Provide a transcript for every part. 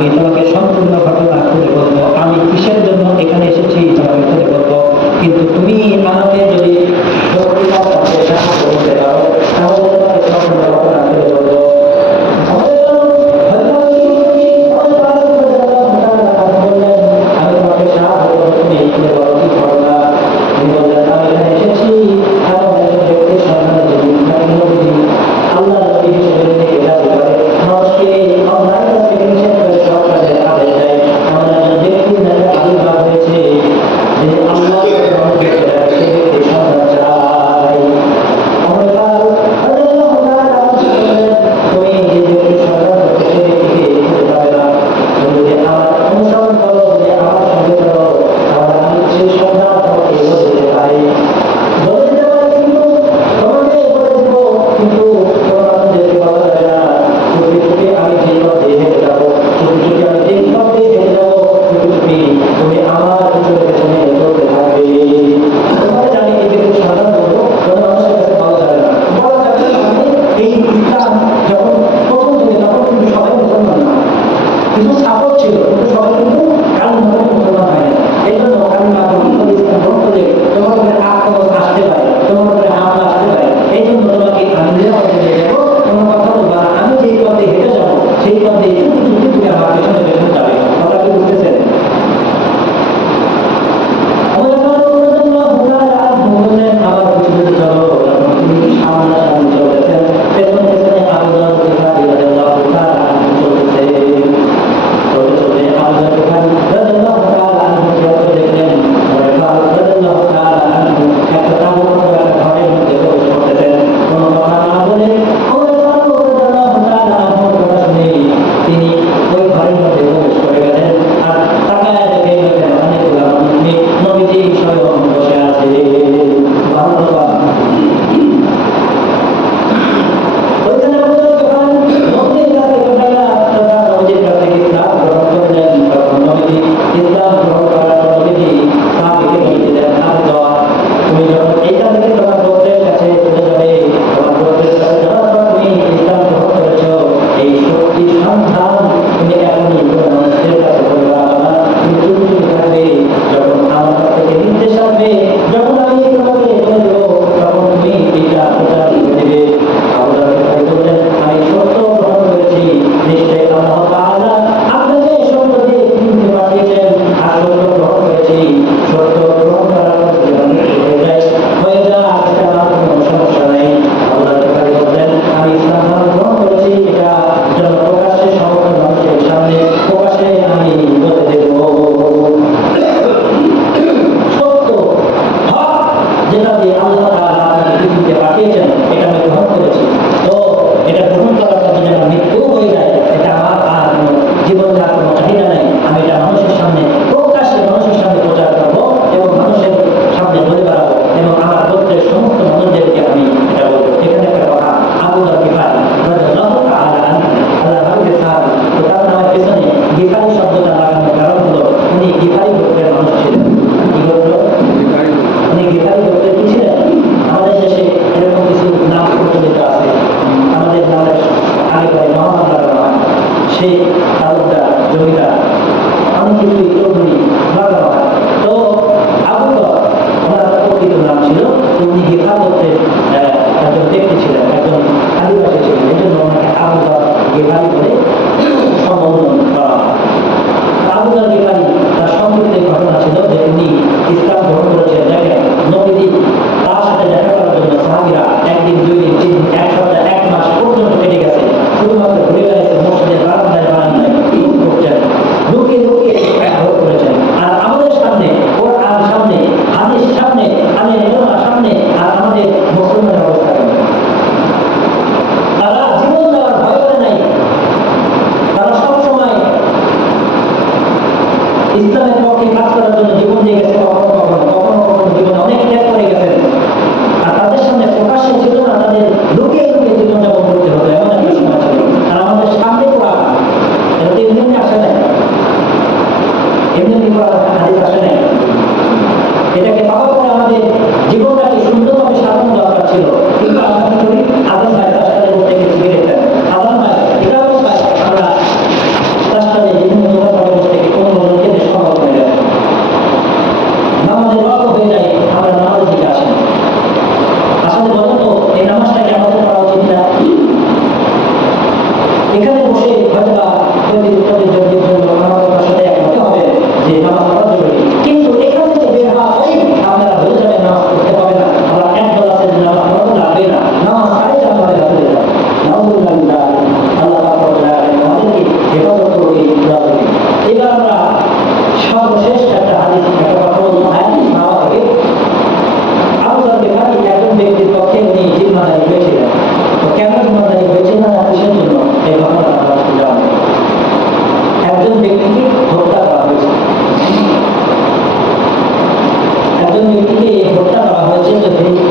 আমি তোমাকে সম্পূর্ণ ঘটনা খুলে বলবো, আমি কিসের জন্য এখানে এসেছি তোমাকে খুলে বলবো। কিন্তু তুমি আমাকে যদি সত্যিকার অর্থে সাহায্য করতে পারো তাহলে তোমাকে সম্পূর্ণ ঘটনা খুলে বলবো। আমি তোমাকে সাহায্য করবো, তুমি খুলে বলো কি ঘটনা। তিনি বললেন, আমি এখানে এসেছি এমন একজন ব্যক্তির সন্ধানে যিনি আল্লাহ নবী হিসেবে থেকে দাবি করে, মানুষকে অন্যায় কাজ থেকে নিষেধ করে সৎ কাজের আদেশ দেয়। এমন একজন ব্যক্তির নামে আবির্ভাব হয়েছে যে আল্লাহ সেই ব্যক্তির সন্ধান চায়। তুমি যে ব্যক্তির সন্ধান করতে সে ব্যক্তিকে খুঁজে পাবে না। তুমি যদি আমার অনুসরণ করো, যদি আমার সঙ্গে করো, তাহলে আমি সেই সন্ধান তোমাকে বলে দিতে পারি। কিন্তু তোমাকে বলে দিব, কিন্তু তোমার মানুষদেরকে বলা যাবে না। চুপি চুপি আমি যেই পথে হেঁটে যাবো, চুপি চুপি আমি যেই পথে হেঁটে যাবো, চুপি চুপি তুমি আমার পিছনে পেছনে চলতে থাকবে। তোমাকে জানি এই ব্যক্তির সন্ধান করবো, কোনো মানুষের কাছে বলা যাবে না। বলা যাবে না মানে এই ইসলাম যখন প্রথম থেকে তখন কিন্তু সবাই মুসলমান না, কিছু সাপোর্ট ছিল, কিন্তু সবাই কিন্তু কালিমাকে মুসলমান হয় না। এই জন্য কালিমা গ্রহণ করে ইসলাম গ্রহণ করলে তোমার উপরে আক্রমণ আসতে পারে, তোমার উপরে হামলা আসতে পারে। এই জন্য তোমাকে আমি যে পথে নিয়ে যাবো, তোমার কথা বলবা না, আমি যেই পথে হেঁটে যাবো সেই পথে চুপি চুপি তুমি আমার পেছনে পেছনে যাবে। কথা কি বুঝতেছেন? আবার কিছু কিছু চলো, যখন তুমি সামনে সামনে চলতেছেন, পেছনে পেছনে আবু যর গিফারী রাদিয়াল্লাহু তাআলা আনহু চলতেছে। চলতে চলতে আবু যর গিফারী রাদিয়াল্লাহু তাআলা আনহু দেখলেন ওমর ফারুক রাদিয়াল্লাহু তাআলা আনহু একটা তাঁবুর মতো একটা ঘরের মধ্যে প্রবেশ করতেছেন। কোনো কথা না বলে ওমর ফারুক রাদিয়াল্লাহু তাআলা আনহুর কথা শুনে তিনি ওই ঘরের মধ্যে প্রবেশ করে গেলেন। আর তাকায় দেখে অনেকগুলো নবীজি স্বয়ং বসে আছে। ওইখানে নবীজির কাছে কোথায় নবীজির কাছে ইসলাম গ্রহণ করলেন। তখন নবীজি ইসলাম গ্রহণ করার পর নবীজি সাহাবীকে বলে দিলেন, আবু যর, তুমি যখন এইখান থেকে তোমার গোত্রের কাছে চলে যাবে, তোমার গোত্রের কাছে যাওয়ার পর তুমি ইসলাম গ্রহণ করেছ, এই শক্তি সন্ধান তুমি এখনই কোনো মানুষের কাছে বলতে পারবে না, তুমি চুপি চুপি থাকবে। যখন আমার কাছ থেকে নির্দেশ আসবে, যখন আমি তোমাকে বলে দেবো, তখন তুমি এটা প্রচার করে দেবে। আবু যর গিফারী বললেন, আমি সত্য গ্রহণ করেছি, নিশ্চয়ই আল্লাহ তাআলা আপনাকে সত্য দিয়ে পৃথিবীতে পাঠিয়েছেন, আর সত্য গ্রহণ করেছি। সত্য গ্রহণ করার পর যদি আমি হয়ে যায় আজকে আমার কোনো সমস্যা নেই। আবু যর গিফারী বললেন, আমি ইসলাম গ্রহণ করেছি, এটা যেন প্রকাশ্যে সমস্ত মানুষের সামনে প্রকাশ্যে আমি বলে দেব। সত্য হক যেটা দিয়ে আল্লাহ তাআলা আপনাকে পৃথিবীতে পাঠিয়েছেন, এটা আমি গ্রহণ করেছি। তো এটা গ্রহণ করার পর যদি আমার মৃত্যু হয়ে যায়, এটা আমার আর কোনো জীবনের আর কোনো চাহিদা নেই। আমি এটা মানুষের সামনে প্রকাশ্যে মানুষের সামনে প্রচার করবো এবং মানুষের সামনে বলে বেড়াবো এবং আমার গোত্রের সমস্ত মানুষদেরকে আমি এটা বলবো। এখানে একটা কথা, আবু যর গিফারী রাদিয়াল্লাহু তাআলা আনহু আল্লাহর হাবিবের সাহাবী, তো তার নামের পেছনে গিফারী শব্দটা লাগানোর কারণ হলো উনি গিফারী গোত্রের মানুষ ছিলেন। কি গোত্র? উনি গিফারী গোত্রের কি ছিলেন? আমাদের দেশে এরকম কিছু নাম প্রচলিত আছে। আমাদের নামের আগে পরে মোহাম্মদ লাগানো হয়, সেই তালুকদার, জমিদার, অনেক কিছুই চৌধুরী লাগানো হয়। তো আবু যর ওনার প্রকৃত নাম ছিল, উনি গিফার গোত্রের একজন ব্যক্তি ছিলেন, একজন আদিবাসী ছিলেন। এই জন্য ওনাকে আবু যর গিফারী বলে সম্বোধন করা হয়। আবু যর গিফারী তার সংক্ষিপ্ত ঘটনা ছিল যে উনি ইসলাম গ্রহণ করেছিলেন। দেখেন নবীজি তার সাথে দেখা করার জন্য সাহাবীরা একদিন, দুই দিন, তিন দিন, এক সপ্তাহ, এক মাস পর্যন্ত কেটে গেছে, শুধুমাত্র ঘুরে বেড়াইছে, মসজিদের বারান্দায় বারান্দায় এখানে বসে হয়তো বা প্রতিযোগিতার জন্য আমাদের সাথে একমত হবে যে নামাজ পড়া জরুরি, কিন্তু এখান থেকে বের হওয়া ওই আপনারা হয়ে যাবে নামাজ পড়তে পারবে না, আমরা একদল আছে যে নামাজ পড়তে লাগবে না, নামাজ সাড়ে 4 ঘন্টা হয়ে যাবে। নাউজুবিল্লাহ, আল্লাহ পাক আমাদেরকে হেফাজত করুন এই দোয়া থেকে। এবার আমরা সর্বশেষ একটা হাদিস, একটা কথা বলবো। হাদিস নেওয়া আগে আবু যর গিফারী একজন ব্যক্তির পক্ষে উনি জিম্মাদারি হয়েছিলেন। তো কেন জিম্মাদারি হয়েছিলেন না কিসের জন্য এই ঘটনাটা আমরা জানবো। একজন ব্যক্তিকে হত্যা করা হয়েছে, একজন ব্যক্তিকে হত্যা করা হয়েছে। তো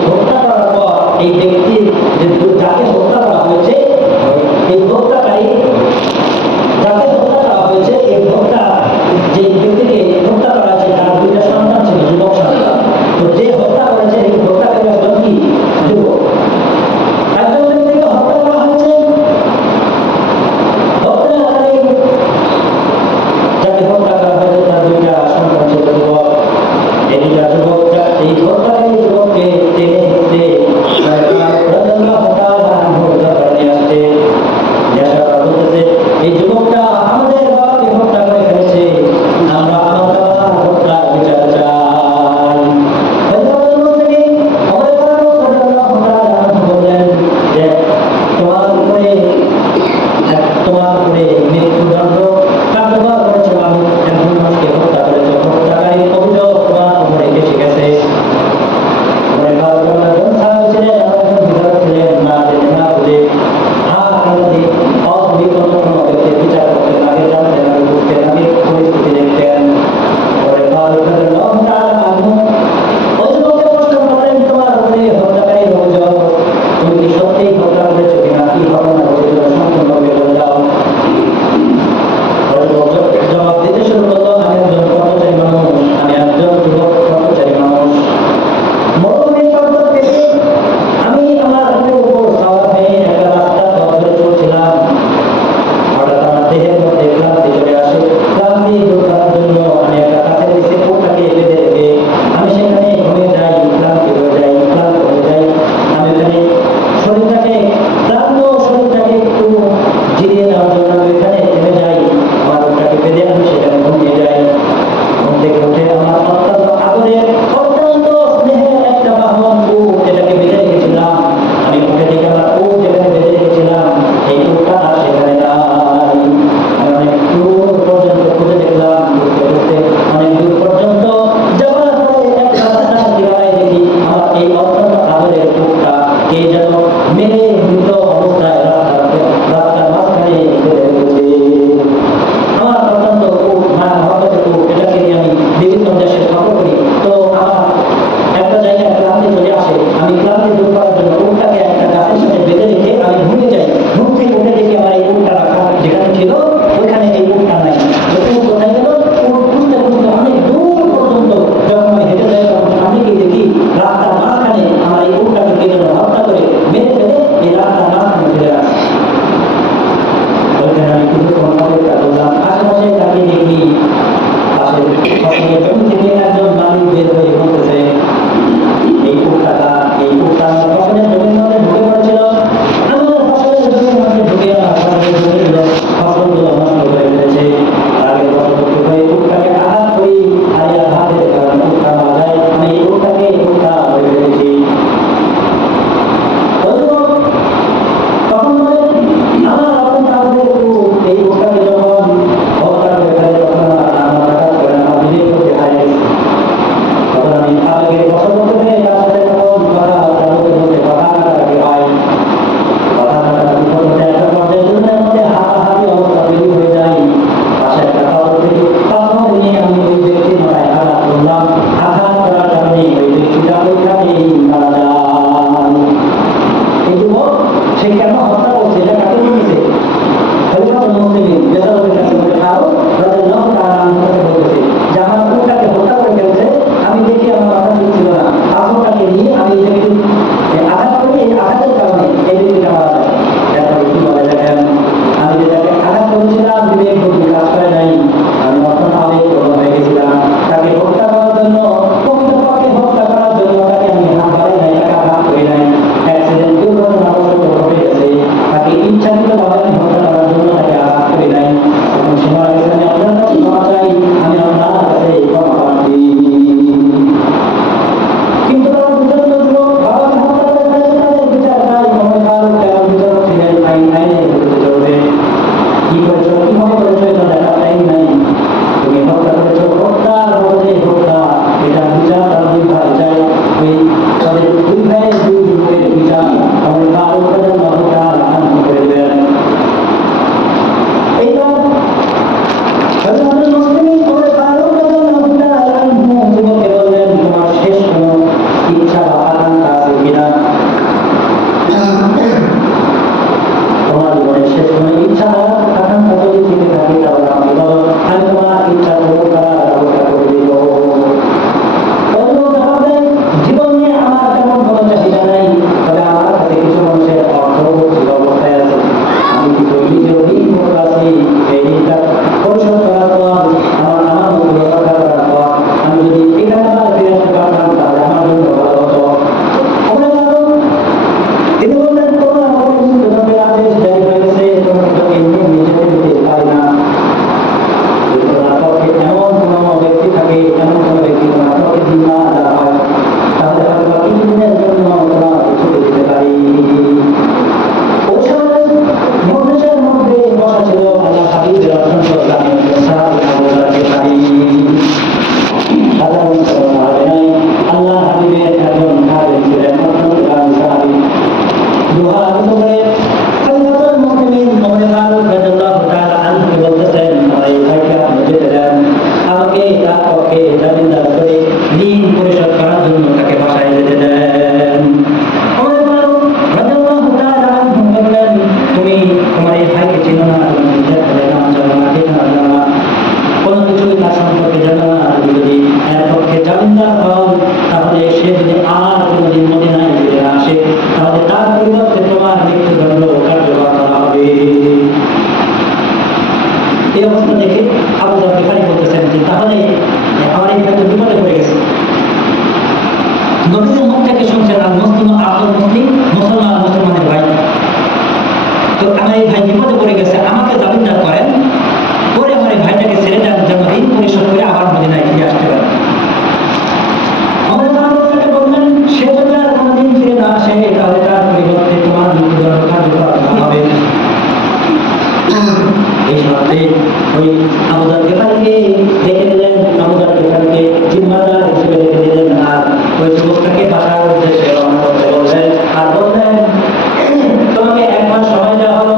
হত্যা করার পর এই ব্যক্তির যে যাকে হত্যা করা হয়েছে, এই হত্যাকারী যাকে হত্যা করা হয়েছে, এই হত্যা যে ব্যক্তিকে হত্যা করা হয়েছে তার 2টা সন্তান ছিল, যুবক সন্তান। তো যে হত্যা করেছে এই হত্যাকারী একজন কি যুবক। একজন ব্যক্তিকে হত্যা করা হয়েছে, হত্যাকারী যাকে হত্যা করা হয়েছে তার 2টা সন্তান ছিল, যুবক। এই 2টা যুবক এই হত্যাকারী যুবককে টেনে হিঁচড়ে এই যুবকটা আমাদের বাবাকে হত্যা করে ফেলেছে, আমরা আমার বাবার হত্যার বিচার চাই। বললেন যে তোমার উপরে মৃত্যুদণ্ড কার্যকর করেছে, আমি একজন মানুষকে হত্যা করেছে, হত্যাকারী অভিযোগ তোমার উপরে এসে গেছে। বিচার করতেন, আগে জানতেন, আগে বুঝতেন, আগে পরিস্থিতি দেখতেন। ওই যুবককে প্রশ্ন করলেন, তোমার উপরে হত্যাকারীর অভিযোগ, তুমি কি সত্যিই হত্যা করেছো কিনা, কি ঘটনা ঘটেছিল সম্পূর্ণভাবে বলে দাও। জবাব দিতে শুরু করলো, আমি একজন কর্মচারী মানুষ, আমি একজন যুবক কর্মচারী মানুষ, মরুভূমির পর্বত থেকে আমি আমার হাতের উপর সাওয়ার হয়ে একটা রাস্তা ধরে চলছিলাম। হঠাৎ আমার দেহের মধ্যে ক্লান্তি চলে আসে। ক্লান্তি দূর করার জন্য আমি একটা গাছের নিচে কোটটাকে বেঁধে রেখে আমি সেখানে ঘুমিয়ে যাই, ক্লান্তি হয়ে যাই, ক্লান্ত হয়ে যাই। আমি ওখানে শরীরটাকে একটু জিরিয়ে নেওয়ার জন্য আমি ওখানে থেমে যাই, আমার কোটটাকে বেঁধে আমি সেখানে ঘুমিয়ে যাই। ঘুম থেকে উঠে আমার অত্যন্ত আদরের, অত্যন্ত স্নেহের একটা বাহন উট, এটাকে বেঁধে রেখেছিলাম। আমি উঠে দেখে আমার উট যেখানে বেঁধে রেখেছিলাম এই উটটা আর সেখানে নাই। আমি অনেক দূর পর্যন্ত খুঁজে দেখলাম, অনেক দূর পর্যন্ত যাওয়ার পরে একটা রাস্তার কিনারায় দেখি আমার এই অত্যন্ত আদরের উটটা কে যেন মেরে মৃত অবস্থায় রাস্তার মাঝখানে ফেলে রেখেছে। আমার অত্যন্ত মহব্বতের উট, এটাকে নিয়ে আমি বিভিন্ন দেশের খবর করি। তো আমার একটা জায়গায় ক্লান্তি চলে আসে, আমি ক্লান্তি দূর করার জন্য উটটাকে একটা গাছের সাথে বেঁধে রেখে আমি ঘুমিয়ে যাই। ঘুম থেকে উঠে দেখি আমার এই উটটা রাখা যেখানে ছিল ওইখানে এই উটটা নাই। উট কোথায় গেল? উট খুঁজতে খুঁজতে অনেক দূর পর্যন্ত যখন আমি হেঁটে যাই তখন আমি কি দেখি রাস্তার মাঝখানে আমার এই উটটাকে কে যেন হত্যা করে মেরে ফেলে এই রাস্তার মাঝখানে ফেলে রাখে। ওইখানে আমি কিছুক্ষণ অপেক্ষা করলাম, আশেপাশে তাকিয়ে দেখি পাশে ফসলের জমি থেকে একজন মালিক বের হয়ে বলতেছে এই উটটা আমার ফসলের জমির মধ্যে ঢুকে পড়েছিল, আমার ফসলের জমির মধ্যে ঢুকে আমার ফসলের জমিগুলো ফসলগুলো নষ্ট করে ফেলেছে। আগে ফসল হয়ে উটটাকে আঘাত করি, আর এই আঘাতের কারণে উটটা মারা যায়, আমি এই উটটাকে উটটা হয়ে ফেলেছি। তখন বলে আমার আপন তাদের এই উটটাকে যখন হত্যা করে ফেলে, যখন আমার আঘাত করে আমার নিজের হারিয়ে গেছে, তখন আমি আগে ফসল করতে পেরে তার সাথে তখন কথা করেছো, কিভাবে করেছো এটা দেখার টাইম নাই। তুমি হত্যা করেছো, হত্যার বদলে হত্যা, এটা বিচার তার দুই ভাই চাই, ওই তাদের দুই ভাইয়ের দুই দিনের বিচার আমাদের ফারুক রাদিয়াল্লাহু তাআলা আনহু করে দেন। এইবার হযরত মুসলিম করে ফারুক রাদিয়াল্লাহু তাআলা আনহু যুবককে বললেন, তোমার শেষ কোনো ইচ্ছা বা আকাঙ্ক্ষা আছে কিনা? তোমার জীবনের শেষ কোনো ইচ্ছা বা আকাঙ্ক্ষা যদি থেকে থাকে তাহলে আমি বলো, আমি তোমার ইচ্ছা পূরণ করার ব্যবস্থা করে দিব। জীবন নিয়ে আমার তেমন কোনো চাহিদা নাই, তবে আমার কাছে কিছু মানুষের অর্থ অবস্থায় আছে, আমি কিছু নিজেও ঋণ মুক্ত আছি। এই ঋণটা পরিশোধ করার পর আমার মতো রক্ষা করার পর আমি যদি এই টাকাটা ফিরে আসতে পারতাম তাহলে আমার জন্য ভালো হতো। তিনি বললেন, তোমার আমাকে মৃত্যুদণ্ডের আদেশ জারি হয়ে গেছে, তুমি তো এমনি নিজেকে দিতে পারি না। যদি তোমার পক্ষে এমন কোনো ব্যক্তি থাকে, এমন কোনো ব্যক্তি তোমার পক্ষে জিম্মা দেওয়া হয়, তাহলে হয়তো কিছুদিনের জন্য তোমাকে ছুটি দিতে পারি। ওই সময় মজলিসের মধ্যে বসা ছিল আল্লাহ হাবিবের অসংখ্য গ্রামের সাহাবী আবু বকর গিফারী। সাধারণ কোনো সাহাবী নয়, আল্লাহ হাবিবের একজন সাহাবী ছিলেন, অত্যন্ত দামি সাহাবী। দুহা করে খলিফাতুল মুসলিমিন ওমর ফারুক রাদিয়াল্লাহু তাআলা আনহু বলতেছেন, আমার এই ভাইকে আপনি যেতে দেন, আমাকে তার পক্ষে জামিনদার করে ঋণ পরিশোধ করার জন্য তাকে বাসায় যেতে দেন। ওমর ফারুক রাদিয়াল্লাহু তাআলা আনহু বললেন, তুমি তোমার এই ভাইকে চিনো না, তুমি নিজের নাম জানো না, ঠিকানা জানো না, কোনো কিছুই তার সম্পর্কে জানো না। তুমি যদি এর পক্ষে জামিনদার হন, তাহলে সে যদি আর কোনোদিন মদিনায় ফিরে আসে, তাহলে তার পরিবর্তে তোমার মৃত্যুদণ্ড কার্যকর করা হবে। এই অবস্থা দেখে আবু বকর গিফারী বলতেছেন যে তাহলে আমার এই ভাই তো বিপদে পড়ে গেছে। নবীর মুখ থেকে শুনছেন আর মুসলিম আব্দুল মুসলিম মুসলমান মুসলমানের ভাই, তো আমার এই ভাই বিপদে পড়ে গেছে, আমাকে জামিনদার করেন, পরে আমার এই ভাইটাকে ছেড়ে দেন যেন ঋণ পরিশোধ করে আবার মদিনায় ফিরে আসতে পারে। আমাদের তাকে বললেন, সে যদি আর কোনোদিন ফিরে না আসে তাহলে তার পরিবর্তে তোমার মৃত্যুদণ্ড কার্যকর করা হবে। এই শর্তে ওই আবু বকর গিফারীকে রেখে দিলেন, আবু বকর গিফারীকে জিম্মাদার হিসেবে রেখে দিলেন, আর ওই যুবকটাকে বাসার উদ্দেশ্যে রওনা করতে বললেন, আর বললেন, তোমাকে 1 মাস সময় দেওয়া হলো,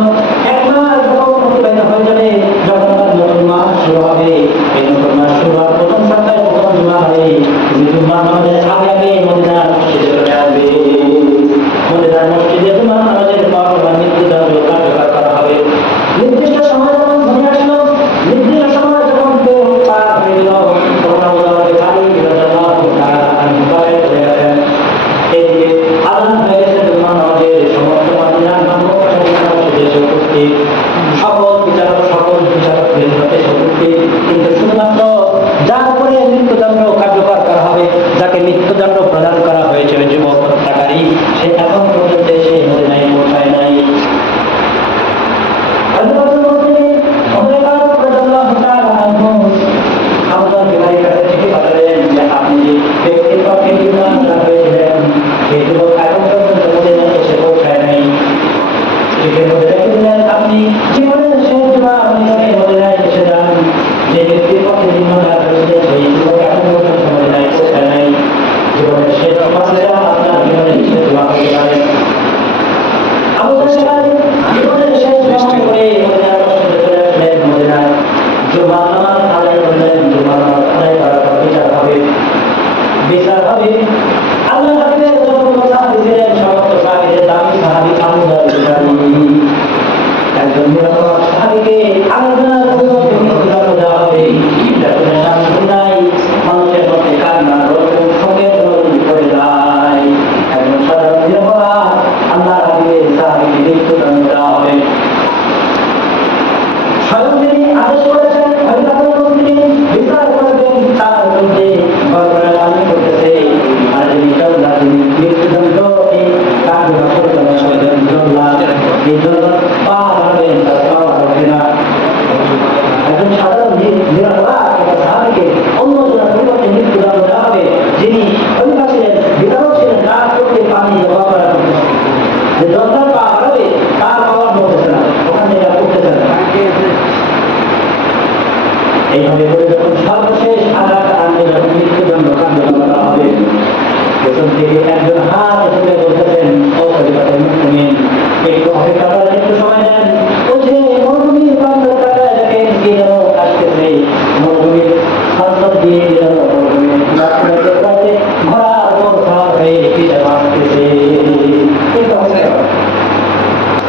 1 মাস যখন অতিবাহিত হয়ে যাবে, যখন নতুন মাস শুরু হবে, এই নতুন মাস শুরু হওয়ার প্রথম সপ্তাহে প্রথম জুমা হবে, তুমি জুমার নামাজের আগে আগে মদিনার মসজিদে চলে আসবে। মদিনার মসজিদে জুমার নামাজের পর তোমার মৃত্যুদণ্ড কার্যকর করা হবে। নির্দিষ্ট সময় যখন ঘনিয়ে আসলো, নির্দিষ্ট সময় যখন পার হয়ে গেল, তখন আবু বকর গিফারী রাদিয়াল্লাহু তাআলা আনহু বাসায় চলে গেলেন। এদিকে আযান হয়ে গেছে জুমার নামাজের, সমস্ত মদিনার মানুষ মসজিদে এসে উপস্থিত, সকল বিচারক এসে উপস্থিত, কিন্তু শুধুমাত্র যার উপরে মৃত্যুদণ্ড কার্যকর করা হবে, যাকে মৃত্যুদণ্ড প্রদান করা হয়েছে ওই যুবক হত্যাকারী, সে এখন পর্যন্ত এসে মদিনায় পৌঁছায় নাই। আপনি যে ব্যক্তির পক্ষে জিম্মাদার হয়েছিলেন, সেই যুবক এখন পর্যন্ত মদিনায় এসে পৌঁছায় নাই। আপনি জীবনের শেষ জুমা মদিনায় এসে যান, যে ব্যক্তির পক্ষে জিম্মাদার হয়েছিলেন সেই যুবক এখন পর্যন্ত মদিনায় পৌঁছায় নাই। জীবনের শেষ জুমা আপনার জীবনের শেষ জুমা হতে পারে। আবু বকর গিফারী জীবনের শেষ জুমা করে মদিনার মসজিদে চলে আসলেন। মদিনায় জুমার নামাজ আদায় করলেন। জুমার নামাজ আদায় করার পর বিচার হবে। আল্লাহ হাবিবের যতগুলো সাহাবী ছিলেন, সমস্ত সাহাবীদের দামি সাহাবী আবু বকর গিফারী, একজন নিরাপদ সাহাবীকে আলাদার পরিবর্তে মৃত্যুদণ্ড দেওয়া হবে। যাতে শান্তি নাই, মানুষের মধ্যে কান্না রোজন শোকের রোজন পড়ে যায়। একজন সাধারণ নিরাপদ আল্লাহ হাবিবের সাহাবীকে মৃত্যুদণ্ড দেওয়া হবে। স্বয়ং তিনি আদেশ করেছেন, খলিফাতুল মুসলিমিন বিচার করবেন, তার মধ্যে বর্বরতা পালন করতেছে, আর যিনি মৃত্যুদণ্ড কার্যকর করবেন, এই জন্য পা হারাবেন, তার পা হারাবে না। একজন সাধারণ নিরাপদ একটা সাহাবীকে অন্যজনের পরিবর্তে মৃত্যুদণ্ড দেওয়া হবে, যিনি খলিফা ছিলেন, বিচারক ছিলেন, তার চোখে পানি জমা করার যে যন্ত্র পা হারাবে, তার পাওয়ার বলতেছে না, ওখান থেকে করতেছে না। এইভাবে করে যখন সর্বশেষ আঘাত আনবে, যখন মৃত্যুদণ্ড কার্যকর করা হবে, পেছন থেকে একজন হাত তুলে বলতেছেন, ও পরিবারের মুসলিম, একটু অপেক্ষা করেন, একটু সময় দেন। ও যে মরুভূমির প্রান্তরে তাকায় দেখেন কে যেন আসতেছে, মরুভূমির প্রান্ত দিয়ে কে যেন মরুভূমির ভরা অবস্থান হয়ে ফিরে আসতেছে। একটু অপেক্ষা করেন,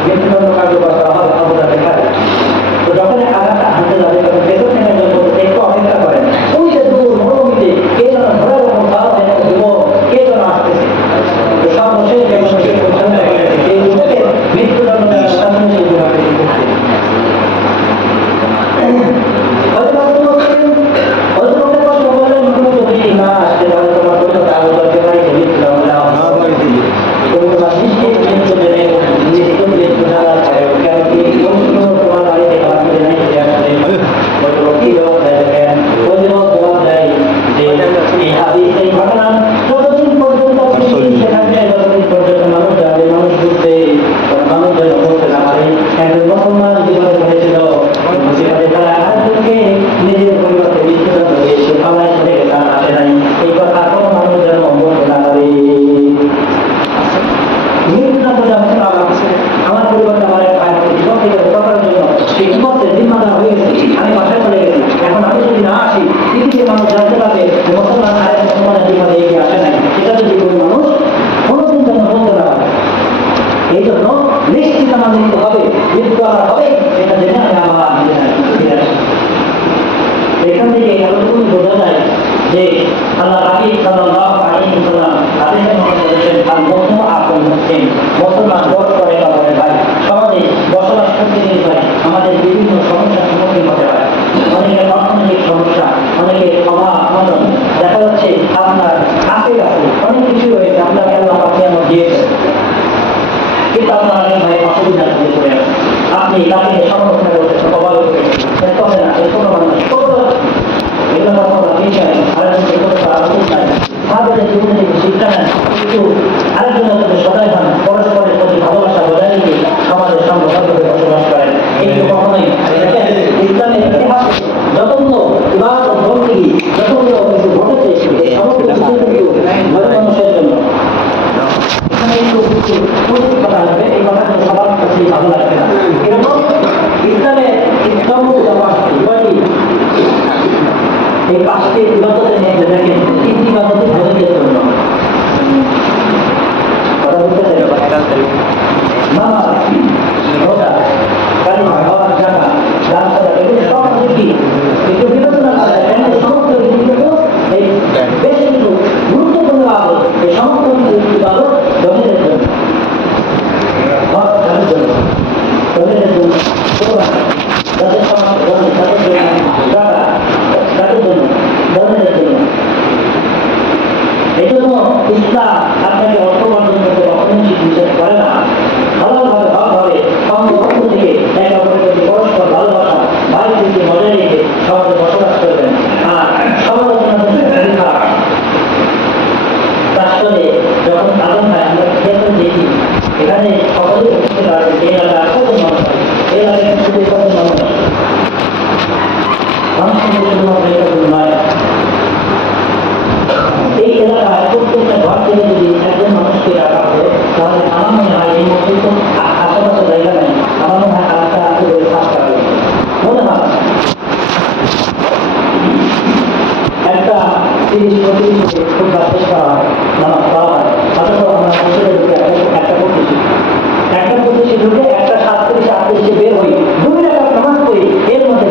মৃত্যুদণ্ড কার্যকর করা হবে, অবস্থা দেখা যায়। তো যখন আঘাতটা হাতে যাবে, তখন পেছন থেকে একজন বলতেছে, একটু অপেক্ষা করেন, ওই যে দূর মরুভূমিতে কে যেন ভরা অবস্থান হয়ে যুবক কে যেন আসতেছে। তো সর্বশেষ যখন সেই যুবকের মৃত্যুদণ্ড দেওয়ার সামনে সেই যুবকের এখান থেকে এতটুকু বোঝা যায় যে আল্লাহ রাসূল সাল্লাল্লাহু আলাইহি ওয়াসাল্লাম হাদিসের মধ্যে বলেছেন, আর মুসলিম আপন মুসলিম, মুসলমান পরস্পরের কারণে ভাই, সমাজে বসবাস করতে গেলে ভাই আমাদের বিভিন্ন সমস্যার সম্মুখীন হতে হয়। অনেকের অর্থনৈতিক সমস্যা, অনেকের অভাব অনটন, দেখা যাচ্ছে আপনার কাছে কাছে অনেক কিছু রয়েছে, আপনাকে আল্লাহ পাক নিয়ামত দিয়েছেন, কিন্তু আপনার অনেক ভাই অসুবিধার মধ্যে পড়ে আছে। আপনি তাকে সংরক্ষণ করতে অভাব করতে না, এই ছোট মানুষ এগুলো কথা বিষয় আরেকজনকে করতে আলোচনা চাই, তাদের জীবনে থেকে শিক্ষা নেন, কিন্তু আরেকজনের সাথে সদাই হন, পরস্পরের প্রতি ভালোবাসা বজায় রেখে সমাজের সঙ্গে ভালোভাবে বসবাস করেন। কিন্তু কখনোই ইসলামের ইতিহাস যতগুলো ইবাদত বন্দী যতগুলো কিছু ঘটেছে, এই সমস্ত কিছু কিন্তু মানুষের জন্য। এখানে একটু কথা আসবে, এই কথাগুলো সবার কাছে ভালো লাগবে না। এরকম ইসলামের এই পাঁচটি ইবাদতের মধ্যে দেখেন তিনটি ইবাদতই ধনীদের জন্য। কথা বলতে চাই নামাজ, রোজা, কালিমা, হজ, যাকাত, দান করা, এগুলো সব কি একটু বিবেচনা করা যায়। সমস্ত জিনিসগুলো এই বেশ কিছু গুরুত্বপূর্ণ ইবাদত, এই সমস্ত ইবাদত ধনীদের জন্য। হজ ধনীদের জন্য, ধনীদের জন্য, যাদের সমাজ ধনী তাদের জন্য, তাদের জন্য, ধনীদের জন্য। এই জন্য ইসলাম আপনাকে অর্থ উপার্জন করতে কখনোই নিষেধ করে না। ভালোভাবে ভালোভাবে পক্ষ থেকে একে অপরের প্রতি পরস্পর ভালোবাসা ভাই থেকে বজায় রেখে সমাজে বসবাস করবেন। আর সমালোচনা রাষ্ট্রে যখন আদান হয় আমরা দেখি এখানে সকলে বুঝতে পারবে এই এলাকায় কত মানুষ হয়, এই এলাকায় কত মানুষ এই এলাকায় প্রত্যেকটা ঘর থেকে যদি একজন মানুষকে রাখা হবে, তাহলে আমার মনে হয় এই মসজিদ আশেপাশে জায়গা নেই, আমার মনে হয় আলাদা কাজ করা মনে হয় একটা 30-35 খুব শেষ করা হয়, নামাজ পড়া হয়, অথচ আমরা মসজিদে ঢুকে একটা করতেছি ঢুকে একটা 37-38 বের হই, 2 রাকাত নামাজ পড়ি, এর মধ্যে